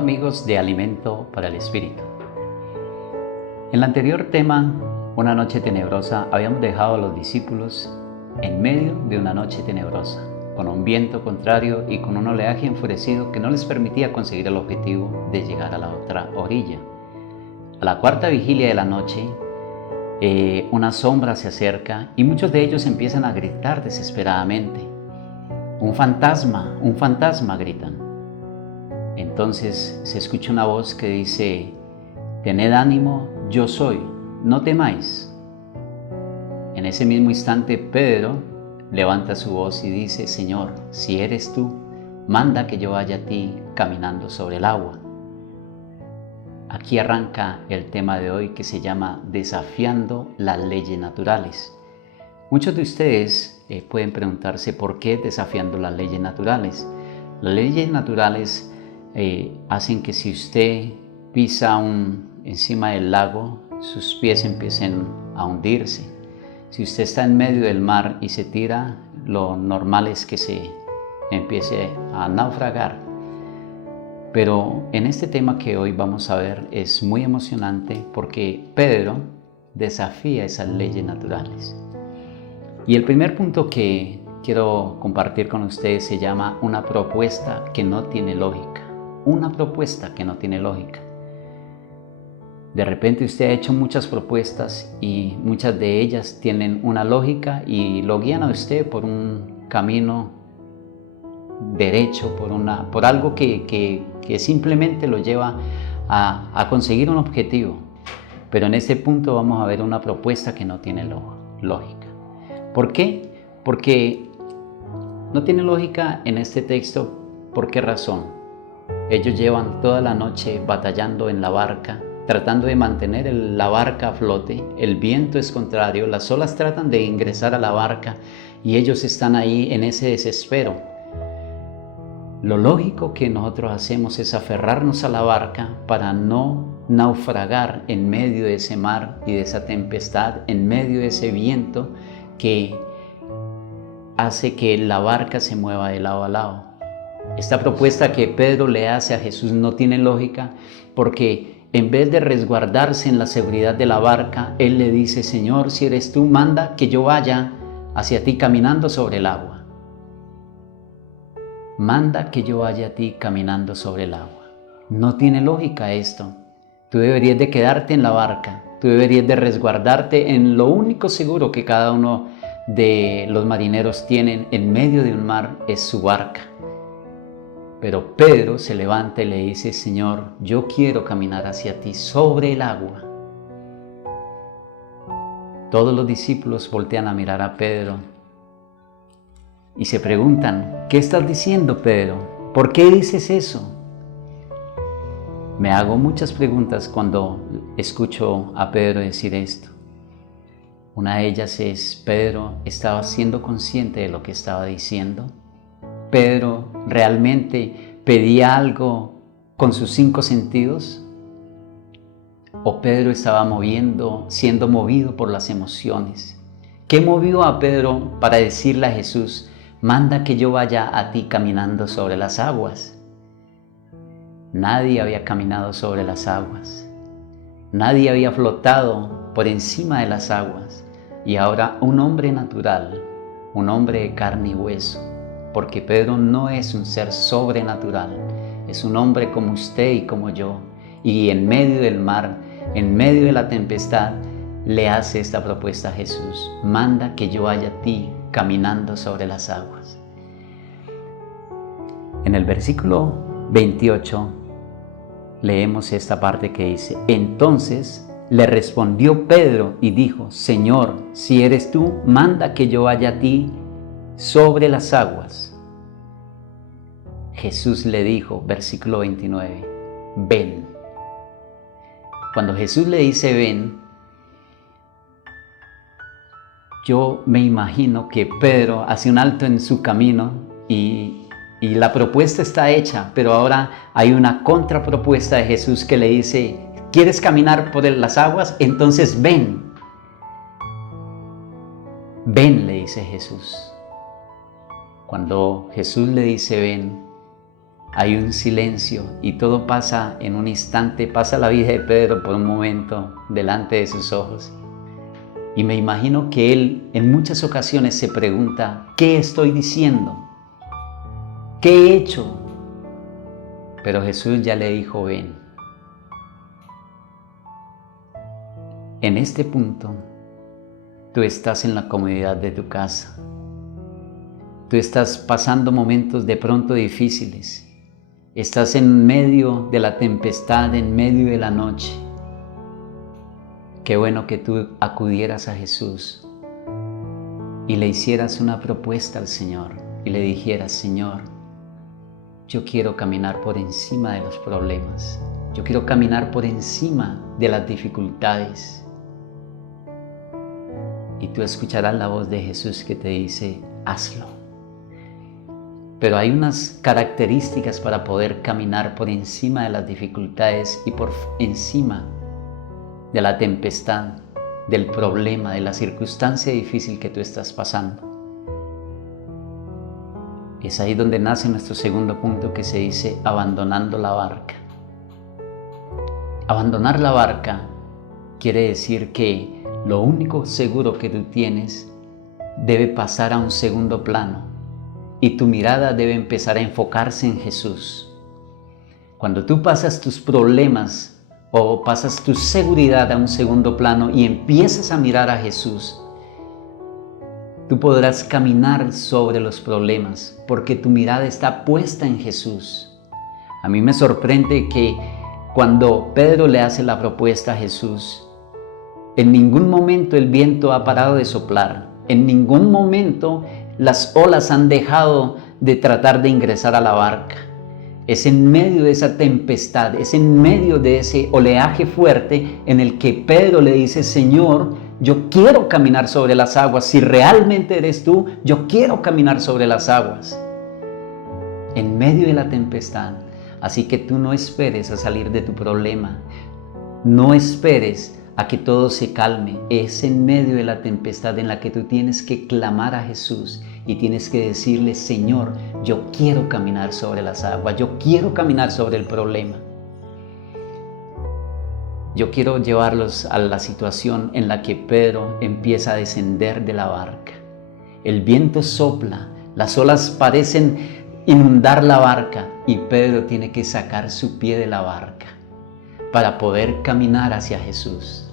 amigos de Alimento para el Espíritu. En el anterior tema, una noche tenebrosa, habíamos dejado a los discípulos en medio de una noche tenebrosa, con un viento contrario y con un oleaje enfurecido que no les permitía conseguir el objetivo de llegar a la otra orilla. A la cuarta vigilia de la noche, una sombra se acerca y muchos de ellos empiezan a gritar desesperadamente. Un fantasma, gritan. Entonces se escucha una voz que dice: tened ánimo, yo soy, no temáis. En ese mismo instante Pedro levanta su voz y dice: Señor, si eres tú, manda que yo vaya a ti caminando sobre el agua. Aquí arranca el tema de hoy, que se llama Desafiando las leyes naturales. Muchos de ustedes pueden preguntarse por qué desafiando las leyes naturales. Las leyes naturales hacen que si usted pisa encima del lago, sus pies empiecen a hundirse. Si usted está en medio del mar y se tira, lo normal es que se empiece a naufragar. Pero en este tema que hoy vamos a ver es muy emocionante porque Pedro desafía esas leyes naturales. Y el primer punto que quiero compartir con ustedes se llama una propuesta que no tiene lógica. Una propuesta que no tiene lógica. De repente usted ha hecho muchas propuestas y muchas de ellas tienen una lógica y lo guían a usted por un camino derecho, por algo que simplemente lo lleva a conseguir un objetivo. Pero en este punto vamos a ver una propuesta que no tiene lógica. ¿Por qué? Porque no tiene lógica en este texto. ¿Por qué razón? Ellos llevan toda la noche batallando en la barca, tratando de mantener la barca a flote. El viento es contrario, las olas tratan de ingresar a la barca y ellos están ahí en ese desespero. Lo lógico que nosotros hacemos es aferrarnos a la barca para no naufragar en medio de ese mar y de esa tempestad, en medio de ese viento que hace que la barca se mueva de lado a lado. Esta propuesta que Pedro le hace a Jesús no tiene lógica porque en vez de resguardarse en la seguridad de la barca, él le dice: Señor, si eres tú, manda que yo vaya hacia ti caminando sobre el agua. Manda que yo vaya a ti caminando sobre el agua. No tiene lógica esto. Tú deberías de quedarte en la barca. Tú deberías de resguardarte en lo único seguro que cada uno de los marineros tienen en medio de un mar, es su barca. Pero Pedro se levanta y le dice: Señor, yo quiero caminar hacia ti sobre el agua. Todos los discípulos voltean a mirar a Pedro y se preguntan: ¿qué estás diciendo, Pedro? ¿Por qué dices eso? Me hago muchas preguntas cuando escucho a Pedro decir esto. Una de ellas es: ¿Pedro estaba siendo consciente de lo que estaba diciendo? ¿Pedro realmente pedía algo con sus 5 sentidos? ¿O Pedro estaba siendo movido por las emociones? ¿Qué movió a Pedro para decirle a Jesús: manda que yo vaya a ti caminando sobre las aguas? Nadie había caminado sobre las aguas. Nadie había flotado por encima de las aguas. Y ahora un hombre natural, un hombre de carne y hueso, porque Pedro no es un ser sobrenatural, es un hombre como usted y como yo, y en medio del mar, en medio de la tempestad, le hace esta propuesta a Jesús: manda que yo vaya a ti caminando sobre las aguas. En el versículo 28 leemos esta parte que dice: entonces le respondió Pedro y dijo: Señor, si eres tú, manda que yo vaya a ti sobre las aguas. Jesús le dijo, versículo 29, ven. Cuando Jesús le dice ven, yo me imagino que Pedro hace un alto en su camino y la propuesta está hecha, pero ahora hay una contrapropuesta de Jesús que le dice: ¿quieres caminar por las aguas? Entonces ven. Ven, le dice Jesús. Cuando Jesús le dice ven, hay un silencio y todo pasa en un instante. Pasa la vida de Pedro por un momento delante de sus ojos. Y me imagino que él en muchas ocasiones se pregunta, ¿qué estoy diciendo? ¿Qué he hecho? Pero Jesús ya le dijo, ven. En este punto, tú estás en la comodidad de tu casa. Tú estás pasando momentos de pronto difíciles. Estás en medio de la tempestad, en medio de la noche. Qué bueno que tú acudieras a Jesús y le hicieras una propuesta al Señor y le dijeras, Señor, yo quiero caminar por encima de los problemas. Yo quiero caminar por encima de las dificultades. Y tú escucharás la voz de Jesús que te dice, hazlo. Pero hay unas características para poder caminar por encima de las dificultades y por encima de la tempestad, del problema, de la circunstancia difícil que tú estás pasando. Es ahí donde nace nuestro segundo punto, que se dice abandonando la barca. Abandonar la barca quiere decir que lo único seguro que tú tienes debe pasar a un segundo plano y tu mirada debe empezar a enfocarse en Jesús. Cuando tú pasas tus problemas o pasas tu seguridad a un segundo plano y empiezas a mirar a Jesús, tú podrás caminar sobre los problemas porque tu mirada está puesta en Jesús. A mí me sorprende que cuando Pedro le hace la propuesta a Jesús, en ningún momento el viento ha parado de soplar, en ningún momento las olas han dejado de tratar de ingresar a la barca. Es en medio de esa tempestad, es en medio de ese oleaje fuerte en el que Pedro le dice, Señor, yo quiero caminar sobre las aguas. Si realmente eres tú, yo quiero caminar sobre las aguas. En medio de la tempestad. Así que tú no esperes a salir de tu problema. No esperes a que todo se calme. Es en medio de la tempestad en la que tú tienes que clamar a Jesús y tienes que decirle, Señor, yo quiero caminar sobre las aguas, yo quiero caminar sobre el problema. Yo quiero llevarlos a la situación en la que Pedro empieza a descender de la barca. El viento sopla, las olas parecen inundar la barca y Pedro tiene que sacar su pie de la barca para poder caminar hacia Jesús.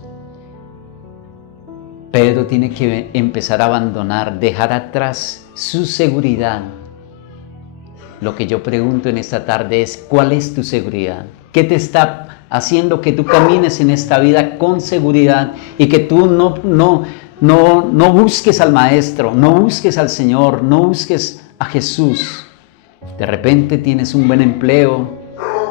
Pedro tiene que empezar a abandonar, dejar atrás su seguridad. Lo que yo pregunto en esta tarde es, ¿cuál es tu seguridad? ¿Qué te está haciendo que tú camines en esta vida con seguridad y que tú no busques al Maestro, no busques al Señor, no busques a Jesús? De repente tienes un buen empleo,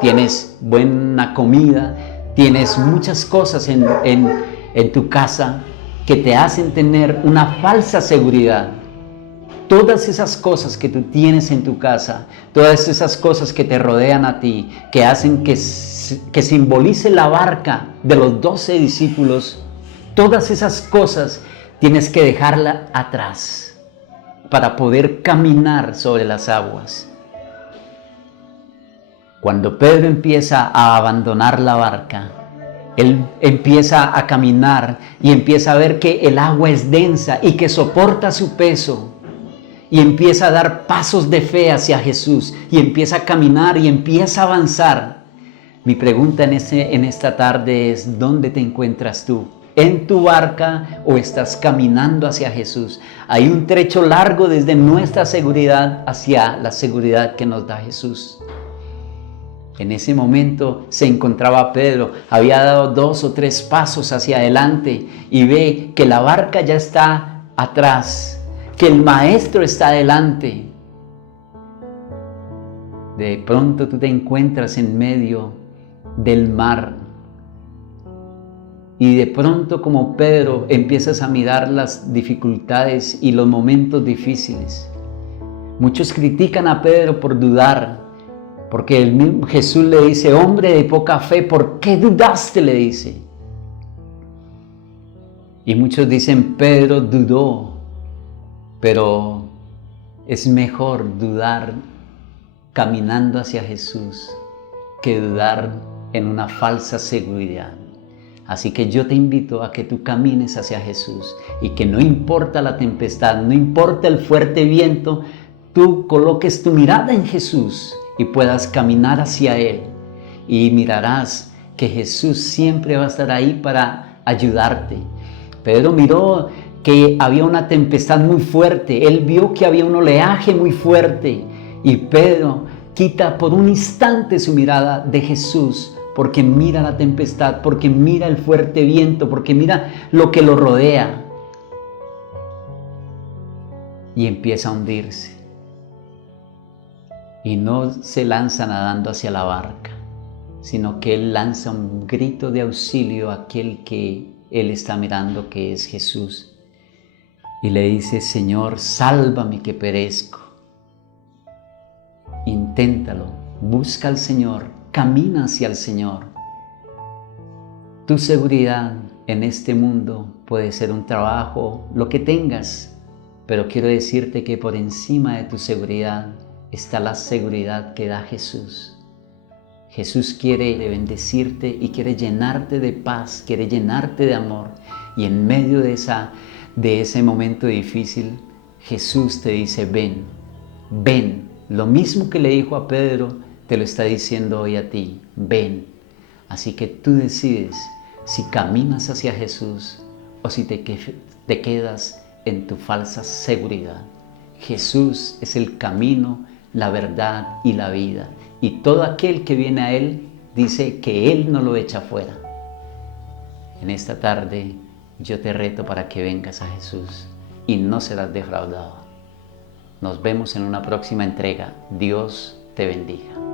tienes buena comida, tienes muchas cosas en tu casa que te hacen tener una falsa seguridad. Todas esas cosas que tú tienes en tu casa, todas esas cosas que te rodean a ti, que hacen que simbolice la barca de los 12 discípulos, todas esas cosas tienes que dejarla atrás para poder caminar sobre las aguas. Cuando Pedro empieza a abandonar la barca, él empieza a caminar y empieza a ver que el agua es densa y que soporta su peso. Y empieza a dar pasos de fe hacia Jesús. Y empieza a caminar y empieza a avanzar. Mi pregunta en esta tarde es, ¿dónde te encuentras tú? ¿En tu barca o estás caminando hacia Jesús? Hay un trecho largo desde nuestra seguridad hacia la seguridad que nos da Jesús. En ese momento se encontraba Pedro, había dado 2 o 3 pasos hacia adelante y ve que la barca ya está atrás, que el Maestro está adelante. De pronto tú te encuentras en medio del mar y de pronto, como Pedro, empiezas a mirar las dificultades y los momentos difíciles. Muchos critican a Pedro por dudar, porque el mismo Jesús le dice, hombre de poca fe, ¿por qué dudaste? Le dice. Y muchos dicen, Pedro dudó, pero es mejor dudar caminando hacia Jesús que dudar en una falsa seguridad. Así que yo te invito a que tú camines hacia Jesús y que no importa la tempestad, no importa el fuerte viento, tú coloques tu mirada en Jesús y puedas caminar hacia Él. Y mirarás que Jesús siempre va a estar ahí para ayudarte. Pedro miró que había una tempestad muy fuerte, él vio que había un oleaje muy fuerte y Pedro quita por un instante su mirada de Jesús porque mira la tempestad, porque mira el fuerte viento, porque mira lo que lo rodea y empieza a hundirse y no se lanza nadando hacia la barca, sino que él lanza un grito de auxilio a aquel que él está mirando, que es Jesús, y le dice: Señor, sálvame que perezco. Inténtalo, busca al Señor, camina hacia el Señor. Tu seguridad en este mundo puede ser un trabajo, lo que tengas, pero quiero decirte que por encima de tu seguridad está la seguridad que da Jesús. Jesús quiere bendecirte y quiere llenarte de paz, quiere llenarte de amor. Y en medio de ese momento difícil, Jesús te dice: ven, ven. Lo mismo que le dijo a Pedro, te lo está diciendo hoy a ti: ven. Así que tú decides si caminas hacia Jesús o si te quedas en tu falsa seguridad. Jesús es el camino, la verdad y la vida. Y todo aquel que viene a Él dice que Él no lo echa fuera. En esta tarde yo te reto para que vengas a Jesús y no serás defraudado. Nos vemos en una próxima entrega. Dios te bendiga.